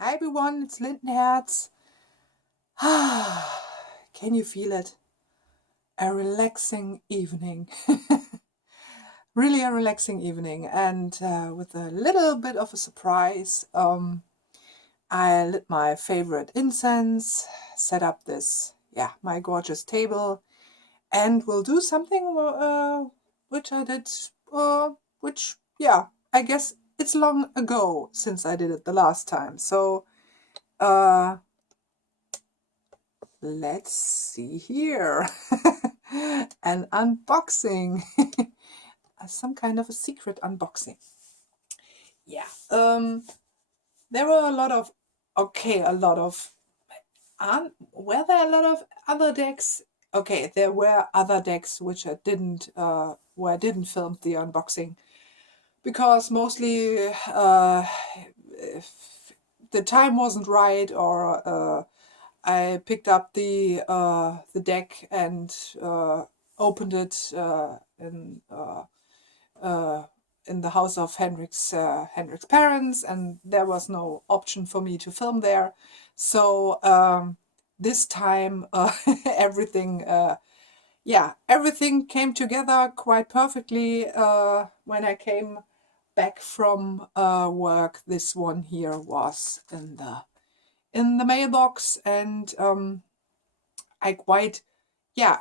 Hi everyone, it's Lindenherz. Can you feel it? A relaxing evening. Really a relaxing evening, and with a little bit of a surprise, I lit my favorite incense, set up my gorgeous table, and will do something which I did, I guess it's long ago since I did it the last time. So, uh, let's see here. An unboxing. Some kind of a secret unboxing. Yeah. There were a lot of were there a lot of other decks? Okay, there were other decks which I didn't where I didn't film the unboxing because mostly if the time wasn't right, or I picked up the deck and opened it in the house of Henrik's parents, and there was no option for me to film there. So this time everything everything came together quite perfectly when I came back from work. This one here was in the mailbox, and I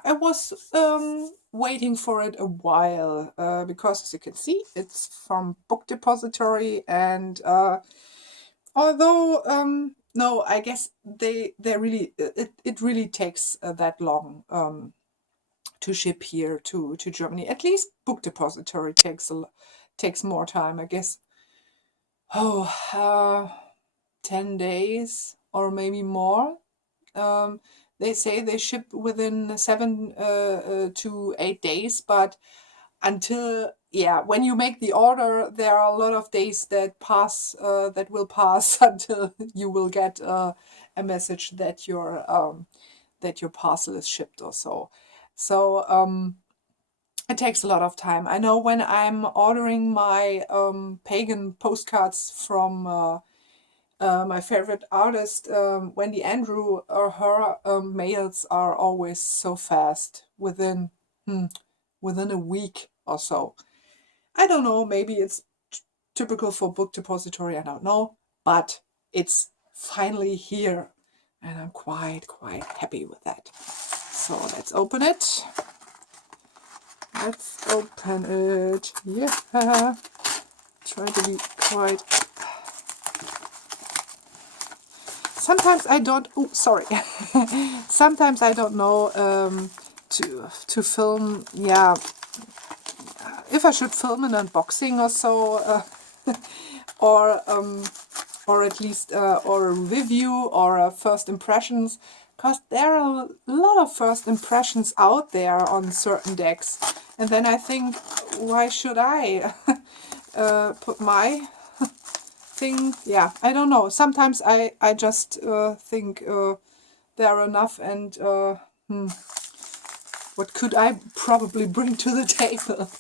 was waiting for it a while because, as you can see, it's from Book Depository, and although no, I guess they really it really takes that long to ship here to Germany. At least Book Depository takes more time, I guess. Oh, 10 days or maybe more. They say they ship within 7 to 8 days, but when you make the order, there are a lot of days that will pass until you will get a message that your parcel is shipped or so. So it takes a lot of time. I know when I'm ordering my pagan postcards from my favorite artist, Wendy Andrew, her mails are always so fast, within a week or so. I don't know, maybe it's typical for Book Depository, I don't know, but it's finally here, and I'm quite happy with that. So let's open it. Yeah. Try to be quite. Sometimes I don't. Oh, sorry. Sometimes I don't know to film. Yeah, if I should film an unboxing or so, or at least or a review or first impressions, because there are a lot of first impressions out there on certain decks, and then I think, why should I put my thing? Yeah, I don't know. Sometimes I just think there are enough, and what could I probably bring to the table?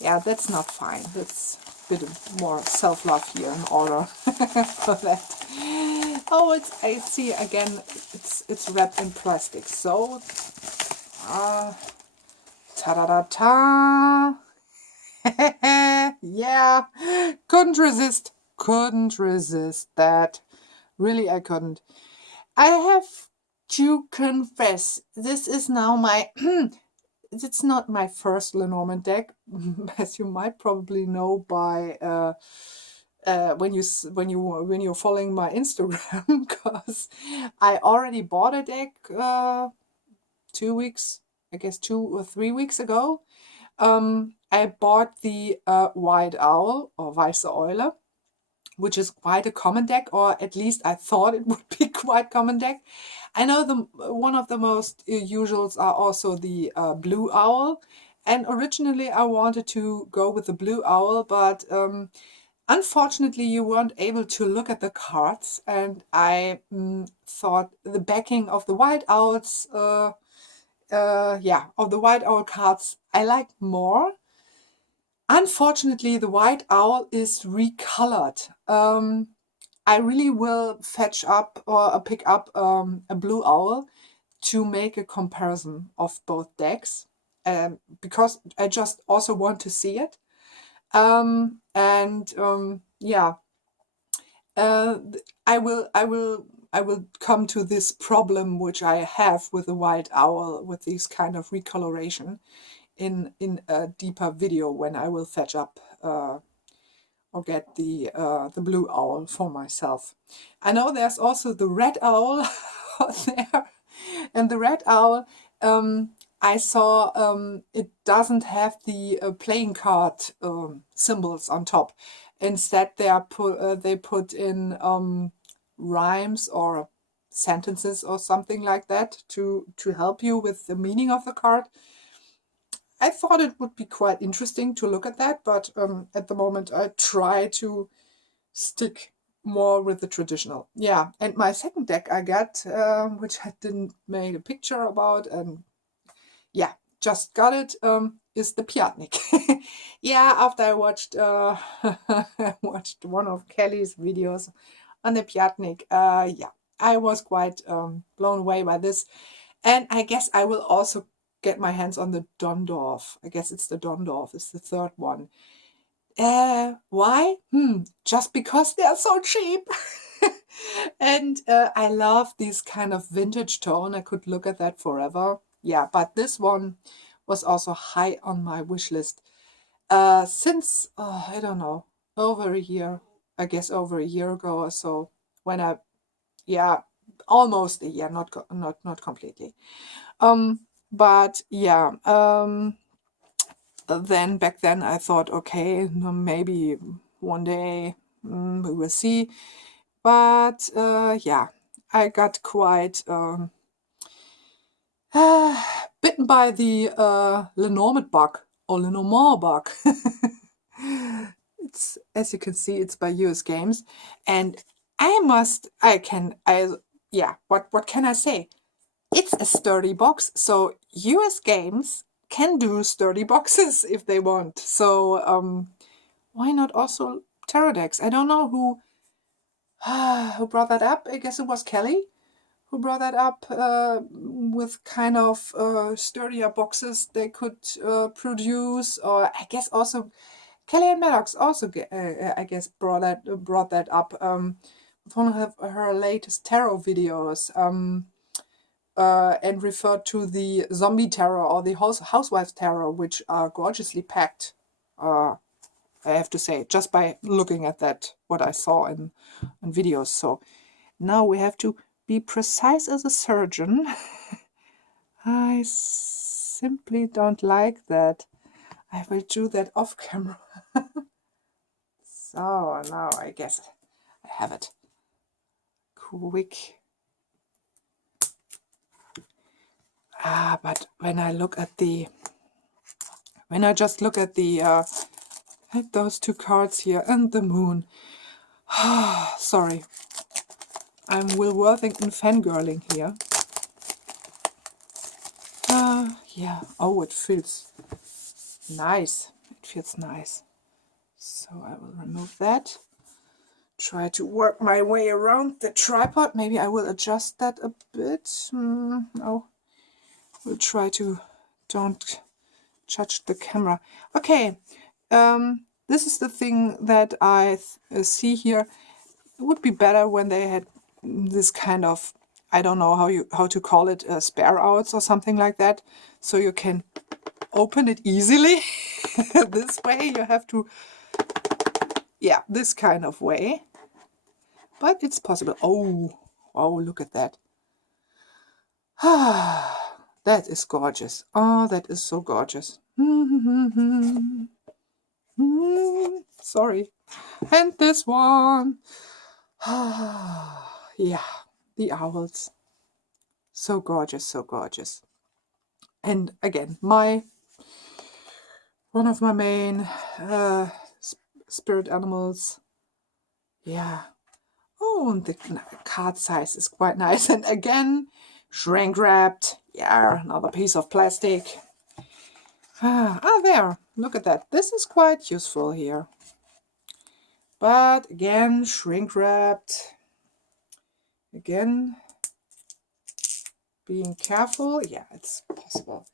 Yeah, that's not fine. That's a bit more self-love here in order for that. Oh, I see again. It's wrapped in plastic. So, ta-da-da-ta! Yeah, couldn't resist that. Really, I couldn't. I have to confess, this is now my it's not my first Lenormand deck, as you might probably know by when you're following my Instagram, because I already bought a deck 2 weeks, I guess 2 or 3 weeks ago. I bought the White Owl, or Weiße Eule, which is quite a common deck, or at least I thought it would be quite common deck. I know one of the most usuals are also the Blue Owl, and originally I wanted to go with the Blue Owl, but unfortunately you weren't able to look at the cards, and I thought the backing of the White Owls, of the White Owl cards I like more. Unfortunately, the White Owl is recolored. I really will fetch up or pick up a blue owl to make a comparison of both decks, because I just also want to see it. Yeah, I will come to this problem which I have with the white owl with these kind of recoloration in a deeper video when I will fetch up or get the blue owl for myself. I know there's also the red owl out there, and the red owl, I saw it doesn't have the playing card symbols on top. Instead, they put in rhymes or sentences or something like that to help you with the meaning of the card. I thought it would be quite interesting to look at that, but at the moment I try to stick more with the traditional. Yeah, and my second deck I got, which I didn't make a picture about, and yeah, just got it, is the Piatnik. Yeah, after I watched watched one of Kelly's videos on the Piatnik, yeah, I was quite blown away by this. And I guess I will also get my hands on the Dondorf. I guess it's the Dondorf, it's the third one. Why? Just because they are so cheap. And I love this kind of vintage tone. I could look at that forever. Yeah, but this one was also high on my wish list since, I don't know, over a year. I guess over a year ago or so, when yeah, almost a year, not completely. But yeah, then back then I thought, okay, no, maybe one day we will see. But yeah, I got quite bitten by the Lenormand bug or Lenormand bug. It's, as you can see, it's by US Games, and yeah. What can I say? It's a sturdy box, so US Games can do sturdy boxes if they want. So why not also tarot decks? I don't know who brought that up. I guess it was Kelly who brought that up with kind of sturdier boxes they could produce, or I guess also Kelly and Maddox also I guess brought that up with one of her latest tarot videos. And referred to the zombie tarot or the housewife tarot, which are gorgeously packed. I have to say, just by looking at that, what I saw in videos. So now we have to be precise as a surgeon. I simply don't like that. I will do that off camera. So now I guess I have it. Quick. But when I just look at at those two cards here and the moon. Sorry. I'm Will Worthington fangirling here. Yeah. Oh, it feels nice. It feels nice. So I will remove that. Try to work my way around the tripod. Maybe I will adjust that a bit. No. We'll try to don't judge the camera. Okay. This is the thing that I see here. It would be better when they had this kind of, I don't know how to call it, spare outs or something like that, so you can open it easily. This way you have to, yeah, this kind of way, but it's possible. Oh, look at that. That is gorgeous. Oh, that is so gorgeous. Sorry. And this one. Yeah, the owls. So gorgeous, so gorgeous. And again, one of my main spirit animals. Yeah. Oh, and the card size is quite nice. And again, shrink wrapped. Yeah, another piece of plastic. There. Look at that. This is quite useful here. But again, shrink wrapped. Again, being careful. Yeah, it's possible.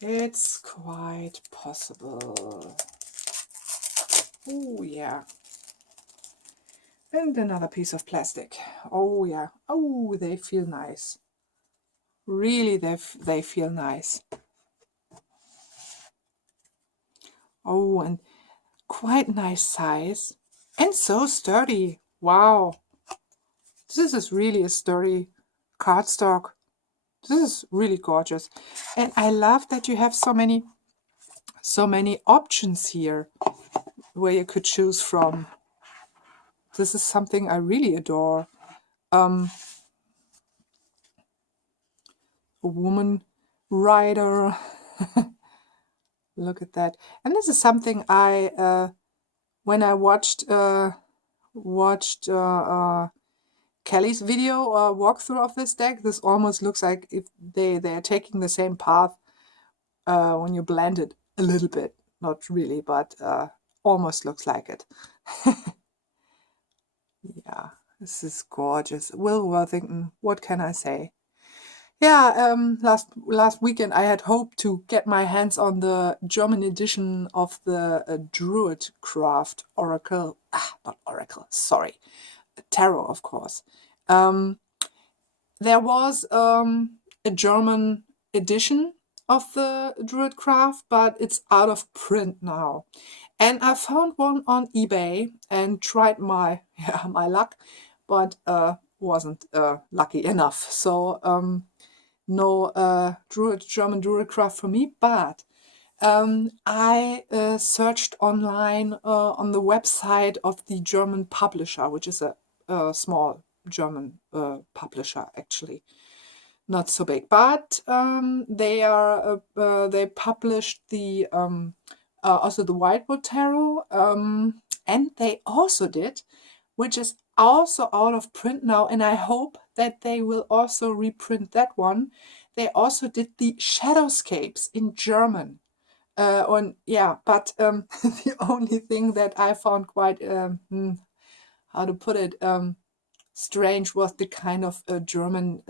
It's quite possible. Oh, yeah. And another piece of plastic. Oh, yeah. Oh, they feel nice. Really, they feel nice. Oh, and quite nice size. And so sturdy. Wow. This is really a sturdy cardstock. This is really gorgeous. And I love that you have so many options here where you could choose from. This is something I really adore. A woman rider. Look at that. And this is something I when I watched Kelly's video walkthrough of this deck, this almost looks like if they're taking the same path when you blend it a little bit. Not really, but almost looks like it. Yeah, this is gorgeous. Will Worthington, what can I say? Yeah, last weekend I had hoped to get my hands on the German edition of the Druidcraft Oracle. Not Oracle, sorry. Tarot, of course. There was a German edition of the Druidcraft, but it's out of print now. And I found one on eBay and tried my luck, but wasn't lucky enough. So no German Druidcraft for me, but I searched online on the website of the German publisher, which is a small German publisher, actually. Not so big, but they published the also the Whitewood Tarot, and they also did, which is also out of print now, and I hope that they will also reprint that one. They also did the Shadowscapes in German. But the only thing that I found quite, how to put it, strange was the kind of German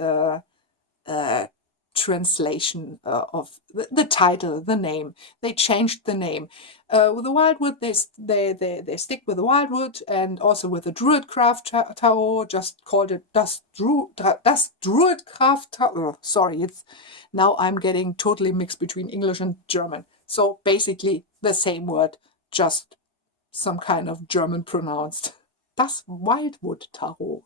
translation of the title, the name. They changed the name. With the Wildwood, they stick with the Wildwood and also with the Druidcraft Tarot. Just called it Das Druidcraft Tarot. Sorry, it's now I'm getting totally mixed between English and German. So basically the same word, just some kind of German pronounced. Das Wildwood Tarot.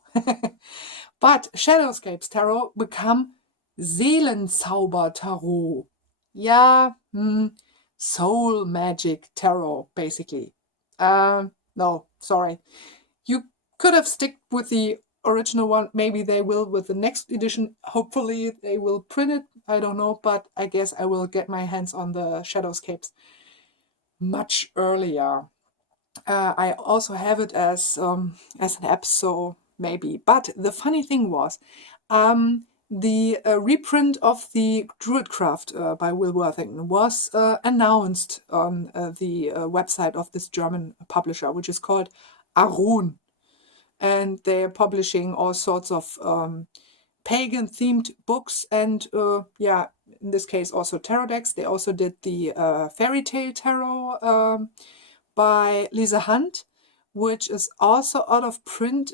But Shadowscapes Tarot become Seelenzauber Tarot. Yeah, soul magic tarot, basically. No, sorry. You could have stick with the original one. Maybe they will with the next edition. Hopefully they will print it. I don't know, but I guess I will get my hands on the Shadowscapes much earlier. I also have it as an app, so maybe. But the funny thing was, the reprint of the Druidcraft by Will Worthington was announced on the website of this German publisher, which is called Arun. And they're publishing all sorts of pagan-themed books and, in this case also tarot decks. They also did the Fairy Tale Tarot by Lisa Hunt, which is also out of print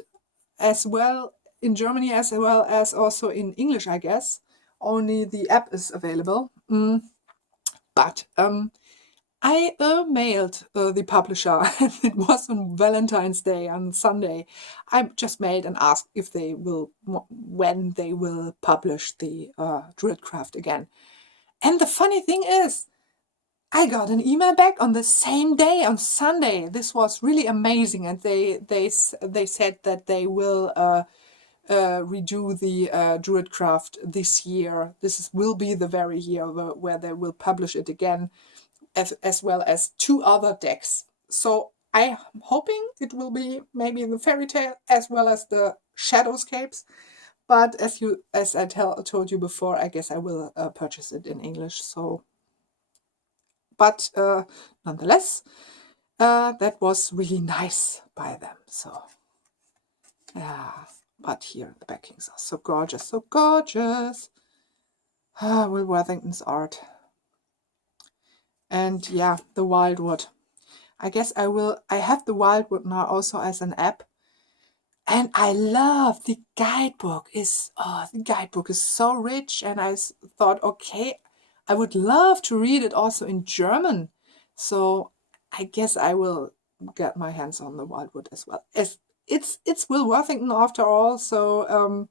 as well in Germany as well as also in English, I guess. Only the app is available. But I mailed the publisher, and it was on Valentine's Day on Sunday. I just mailed and asked if they will, when they will publish the Druidcraft again. And the funny thing is, I got an email back on the same day, on Sunday. This was really amazing, and they said that they will redo the Druidcraft this year. Will be the very year where they will publish it again, as well as 2 other decks. So I'm hoping it will be maybe the Fairy Tale as well as the Shadowscapes. But as I told you before, I guess I will purchase it in English. So. But nonetheless, That was really nice by them. So yeah, but here the backings are so gorgeous, so gorgeous. Will Worthington's art. And yeah, the Wildwood. I guess I have the Wildwood now also as an app. And I love the guidebook. The guidebook is so rich, and thought, okay, I would love to read it also in German. So I guess I will get my hands on the Wildwood as well. It's Will Worthington after all, so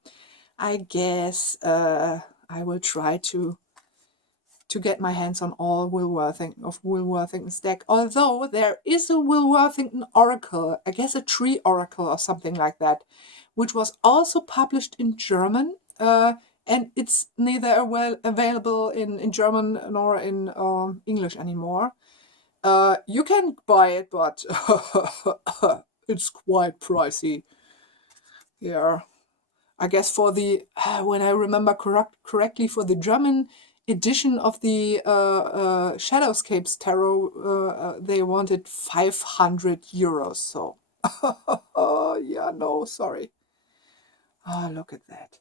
I guess I will try to get my hands on all Will Worthington's deck. Although there is a Will Worthington Oracle, I guess a tree oracle or something like that, which was also published in German, and it's neither available in German nor in English anymore. You can buy it, but it's quite pricey. Yeah. I guess for the, when I remember correctly, for the German edition of the Shadowscapes Tarot, they wanted 500 euros. So, yeah, no, sorry. Oh, look at that.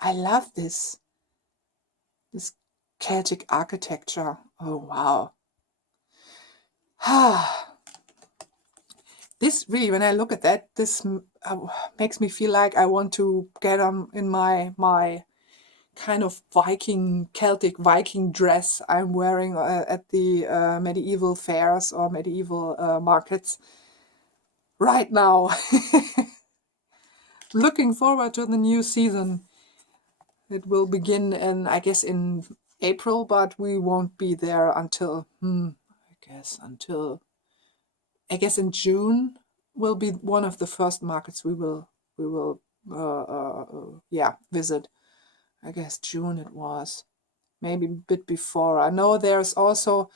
I love this Celtic architecture. Oh, wow. This really, when I look at that, this makes me feel like I want to get them in my kind of Celtic Viking dress I'm wearing at the medieval fairs or medieval markets right now. Looking forward to the new season. It will begin I guess in April, but we won't be there until I guess in June will be one of the first markets we will visit. I guess June it was. Maybe a bit before. I know there's also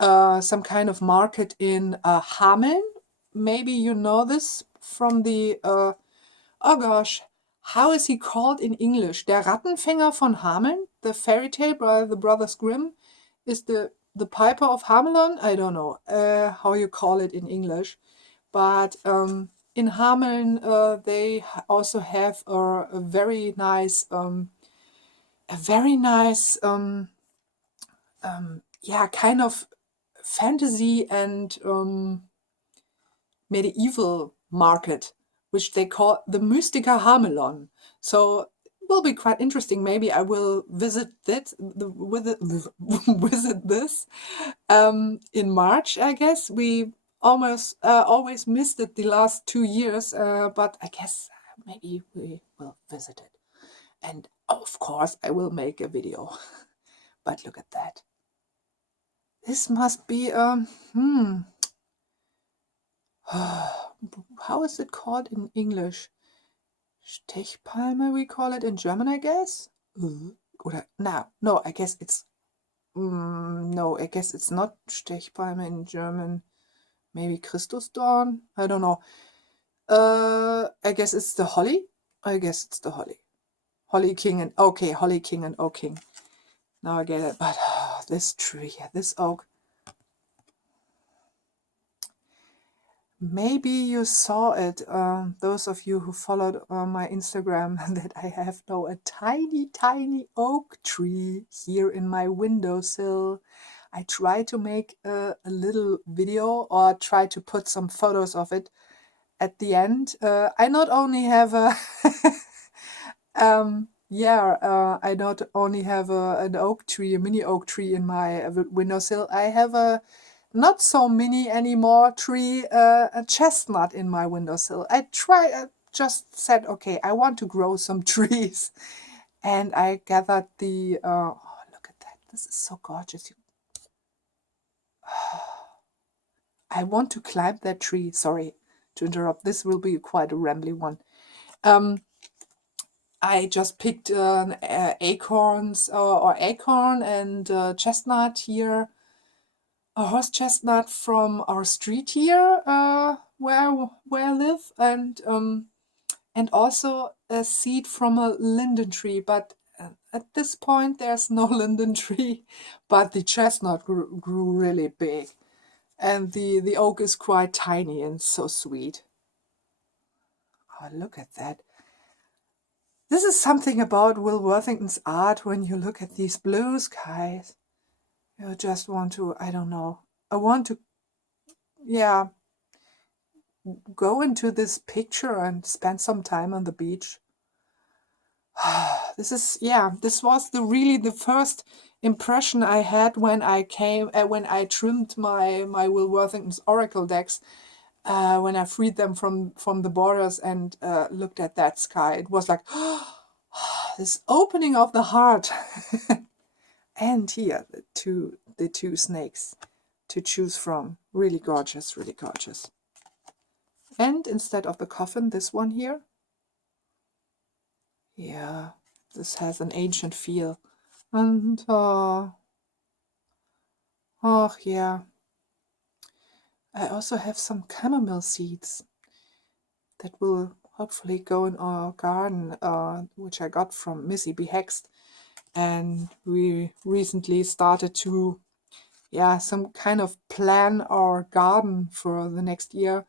some kind of market in Hameln. Maybe you know this from the, oh gosh, how is he called in English? Der Rattenfänger von Hameln, the fairy tale by the Brothers Grimm, is the Piper of Hamelin. I don't know how you call it in English, but in Hameln they also have a very nice kind of fantasy and medieval market, which they call the Mystica Hamelon. So it will be quite interesting. Maybe I will visit visit this in March. I guess we almost always missed it the last 2 years, but I guess maybe we will visit it. And of course, I will make a video. But look at that. This must be how is it called in English? Stechpalme we call it in German, I guess. Oder no, I guess it's no, I guess it's not Stechpalme in German. Maybe Christusdorn. I don't know. I guess it's the holly. I guess it's the holly. Holly King and Oak King. Now I get it. But this tree, this oak. Maybe you saw it, those of you who followed my Instagram, that I have now a tiny, tiny oak tree here in my windowsill. I try to make a little video or try to put some photos of it at the end. I not only have a I not only have an oak tree, a mini oak tree in my windowsill. I have a not so mini anymore tree, a chestnut in my windowsill. I just said, okay, I want to grow some trees, and I gathered the. Oh, look at that! This is so gorgeous. I want to climb that tree. Sorry to interrupt. This will be quite a rambly one. I just picked acorn and chestnut here, a horse chestnut from our street here, where I live, and also a seed from a linden tree. But at this point, there's no linden tree, but the chestnut grew really big. And the oak is quite tiny and so sweet. Oh, look at that. This is something about Will Worthington's art. When you look at these blue skies, you just want to, I don't know, I want to, yeah, go into this picture and spend some time on the beach. This is, yeah, this was really the first impression I had when I when I trimmed my Will Worthington's Oracle decks, when I freed them from the borders and looked at that sky. It was like, this opening of the heart. And here, the two snakes to choose from. Really gorgeous, really gorgeous. And instead of the coffin, this one here. Yeah, this has an ancient feel. And, oh yeah. I also have some chamomile seeds that will hopefully go in our garden, which I got from Missy Behexed. And we recently started to, yeah, some kind of plan our garden for the next year.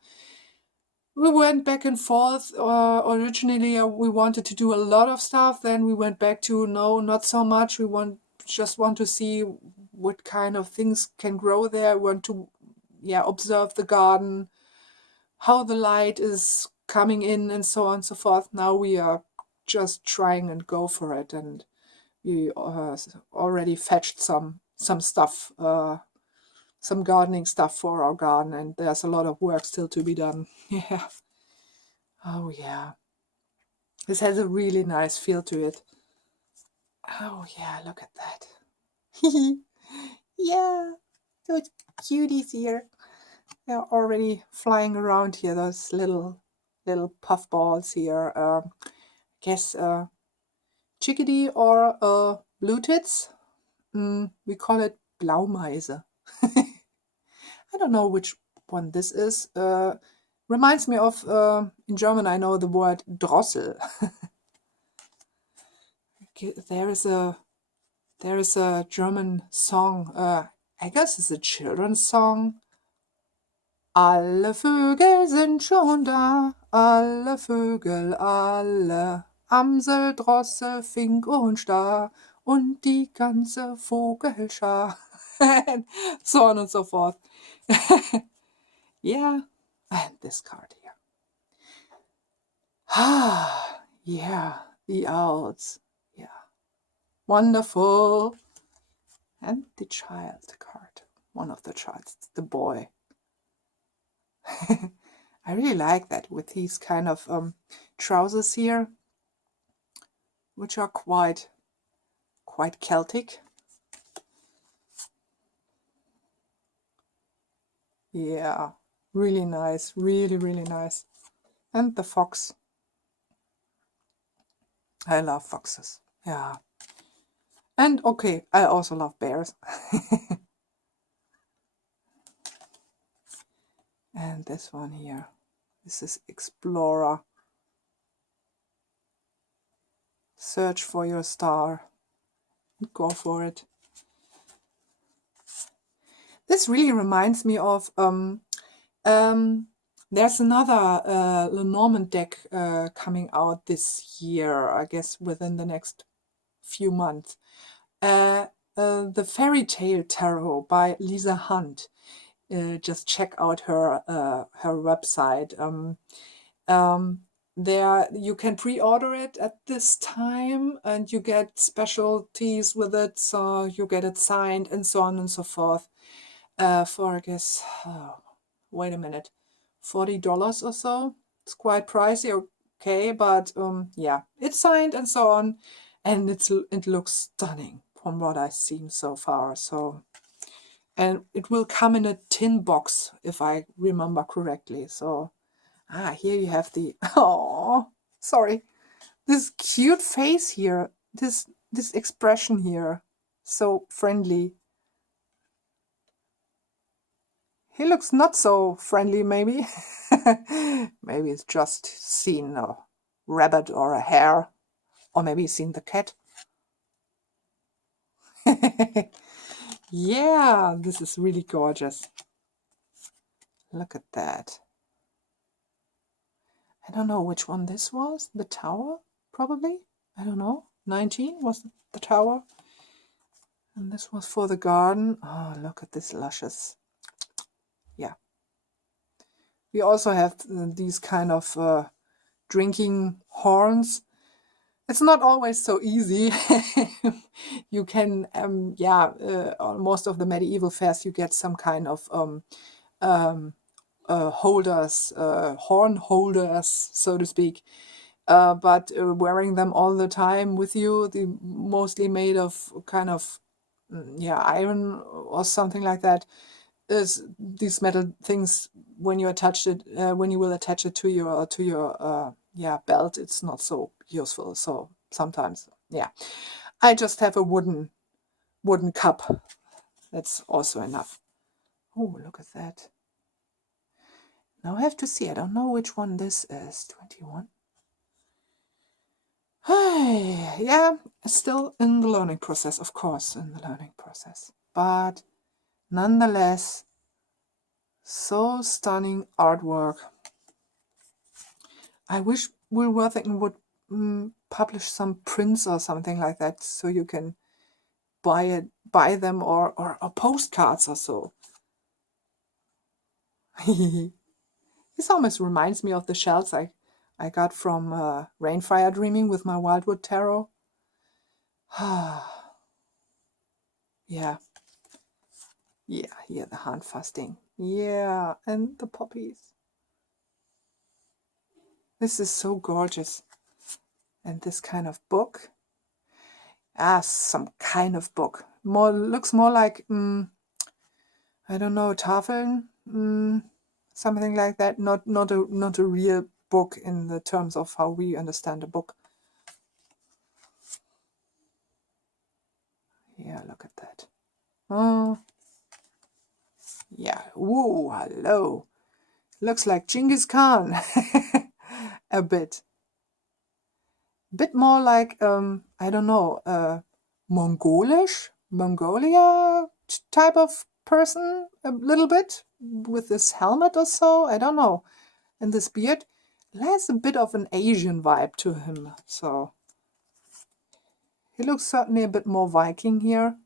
We went back and forth. Originally, we wanted to do a lot of stuff. Then we went back to, no, not so much. Just want to see what kind of things can grow there. We want to, yeah, observe the garden, how the light is coming in, and so on and so forth. Now we are just trying and go for it. And we already fetched some stuff, some gardening stuff for our garden, and there's a lot of work still to be done. Yeah. Oh yeah. This has a really nice feel to it. Oh yeah, look at that. Yeah, those cuties here. They're already flying around here, those little puffballs here. Guess chickadee or blue tits. We call it Blaumeise. I don't know which one this is. Reminds me of, in German I know the word Drossel. There is a German song, I guess it's a children's song. Alle Vögel sind schon da, alle Vögel, alle. Amsel, Drossel, Fink und Star und die ganze Vogelschar. So on and so forth. Yeah, and this card here. Ah, yeah, the owls. Yeah, wonderful. And the child card. One of the childs, the boy. I really like that with these kind of trousers here, which are quite Celtic. Yeah, really nice, really nice. And the fox. I love foxes. Yeah. And okay, I also love bears. And this one here. This is Explorer. Search for your star. Go for it. This really reminds me of there's another Lenormand deck coming out this year, I guess within the next few months. The Fairy Tale Tarot by Lisa Hunt. Just check out her website. There you can pre-order it at this time, and you get specialties with it, so you get it signed and so on and so forth. For I guess, wait a minute, $40 or so. It's quite pricey, okay, but yeah, it's signed and so on, and it looks stunning from what I've seen so far. So, and it will come in a tin box if I remember correctly. So, here you have the sorry, this cute face here, this expression here, so friendly. He looks not so friendly, maybe. Maybe it's just seen a rabbit or a hare, or maybe he's seen the cat. Yeah, this is really gorgeous. Look at that. I don't know which one this was. The tower, probably. I don't know. 19 was the tower. And this was for the garden. Oh, look at this luscious. Yeah. We also have these kind of drinking horns. It's not always so easy. You can, on most of the medieval fairs, you get some kind of holders, horn holders, so to speak. But wearing them all the time with you, they mostly made of kind of iron or something like that. Is these metal things when you attach it, when you will attach it to your belt, it's not so useful. So sometimes, I just have a wooden cup. That's also enough. Oh, look at that. Now I have to see. I don't know which one this is. 21. Yeah, still in the learning process, of course, in the learning process. But nonetheless, so stunning artwork. I wish Will Worthington would publish some prints or something like that, so you can buy them or postcards or so. This almost reminds me of the shells I got from Rainfire Dreaming with my Wildwood Tarot. Yeah. Yeah, here the hand fasting. Yeah, and the poppies. This is so gorgeous. And this kind of book. Some kind of book. Looks more like, I don't know, Tafeln, something like that. Not a real book in the terms of how we understand a book. Yeah, look at that. Oh, yeah. Whoa, hello. Looks like Genghis Khan. A bit more like, I don't know, Mongolia type of person, a little bit, with this helmet or so, I don't know. And this beard has a bit of an Asian vibe to him, so he looks certainly a bit more Viking here.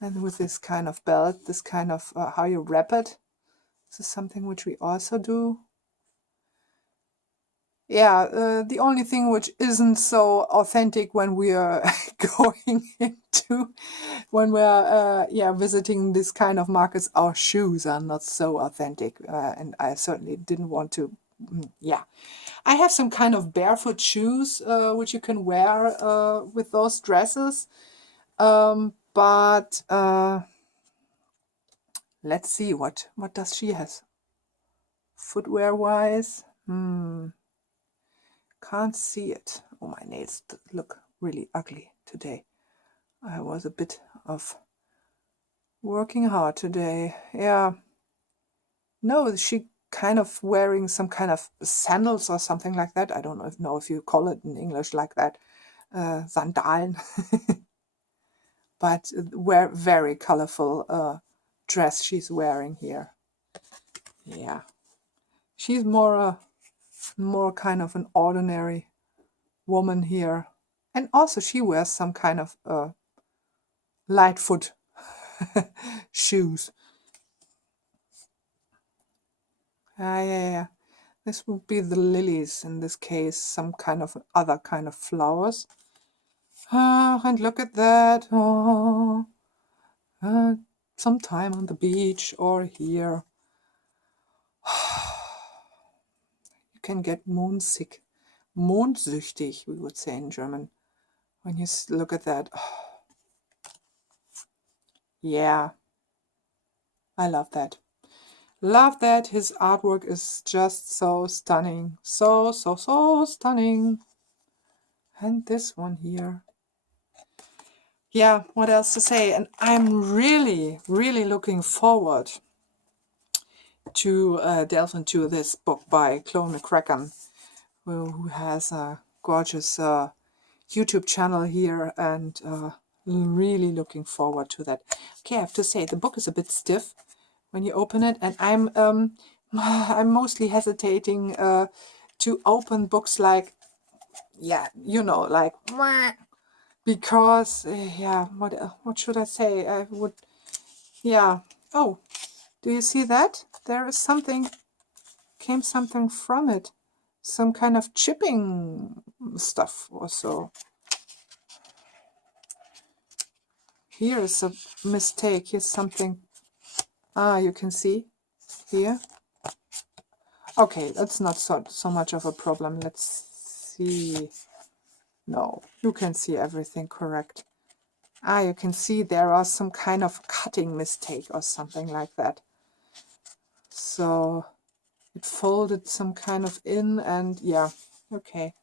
And with this kind of belt, this kind of how you wrap it. This is something which we also do. Yeah, the only thing which isn't so authentic when we are when we're visiting this kind of markets, our shoes are not so authentic, and I certainly didn't want to. I have some kind of barefoot shoes which you can wear with those dresses, but let's see what does she has footwear wise. Can't see it. Oh, my nails look really ugly today. I was a bit of working hard today. Yeah. No, she kind of wearing some kind of sandals or something like that. I don't know if you call it in English like that. Sandalen. But very colorful dress she's wearing here. Yeah. She's more kind of an ordinary woman here. And also she wears some kind of lightfoot shoes. Yeah. This would be the lilies in this case, some kind of other kind of flowers. And look at that. Some time on the beach or here. You can get moonsick. Mondsüchtig, we would say in German. When you look at that. Yeah. I love that. Love that. His artwork is just so stunning. So stunning. And this one here. Yeah, what else to say? And I'm really looking forward to delve into this book by Chloe McCracken, who has a gorgeous YouTube channel here, and really looking forward to that. Okay, I have to say, the book is a bit stiff, when you open it. And I'm mostly hesitating to open books like, yeah, you know, like, because yeah, what should I say? I would, yeah. Oh, do you see that? There is something, came something from it, some kind of chipping stuff or so. Here is a mistake. Here's something. Ah, you can see here. Okay, that's not so much of a problem. Let's see. No, you can see everything correct. Ah, you can see there are some kind of cutting mistake or something like that. So it folded some kind of in, and yeah, okay.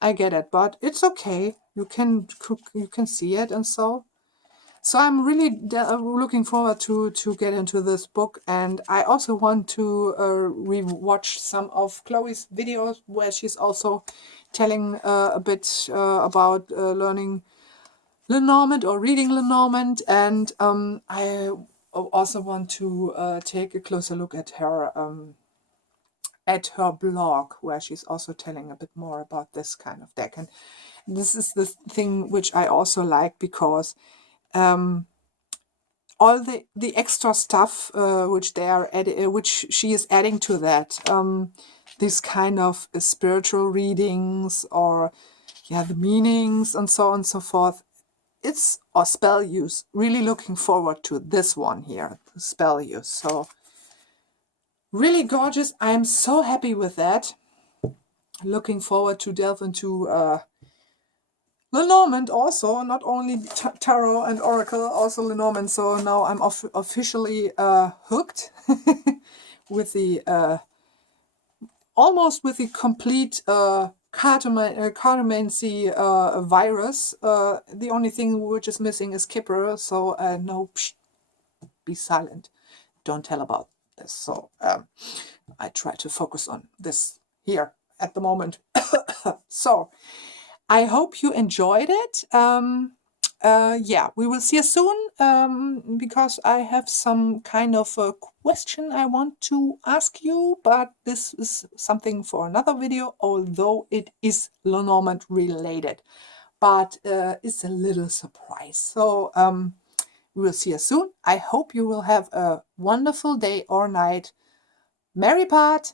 I get it, but it's okay. You can see it, and so I'm really looking forward to get into this book. And I also want to rewatch some of Chloe's videos where she's also telling a bit about learning Lenormand or reading Lenormand. And I also want to take a closer look at her blog, where she's also telling a bit more about this kind of deck. And this is the thing which I also like, because all the extra stuff which they are which she is adding to that, these kind of spiritual readings, or yeah, the meanings and so on and so forth. It's or spell use. Really looking forward to this one here, the spell use. So really gorgeous. I'm so happy with that. Looking forward to delve into Lenormand also, not only Tarot and Oracle, also Lenormand. So now I'm officially hooked with the almost with the complete cartomancy virus. The only thing which is missing is Kipper. So no, be silent. Don't tell about this. So I try to focus on this here at the moment. So I hope you enjoyed it. Yeah, we will see you soon, because I have some kind of a question I want to ask you, but this is something for another video, although it is Lenormand related, but it's a little surprise. So we will see you soon. I hope you will have a wonderful day or night. Merry part!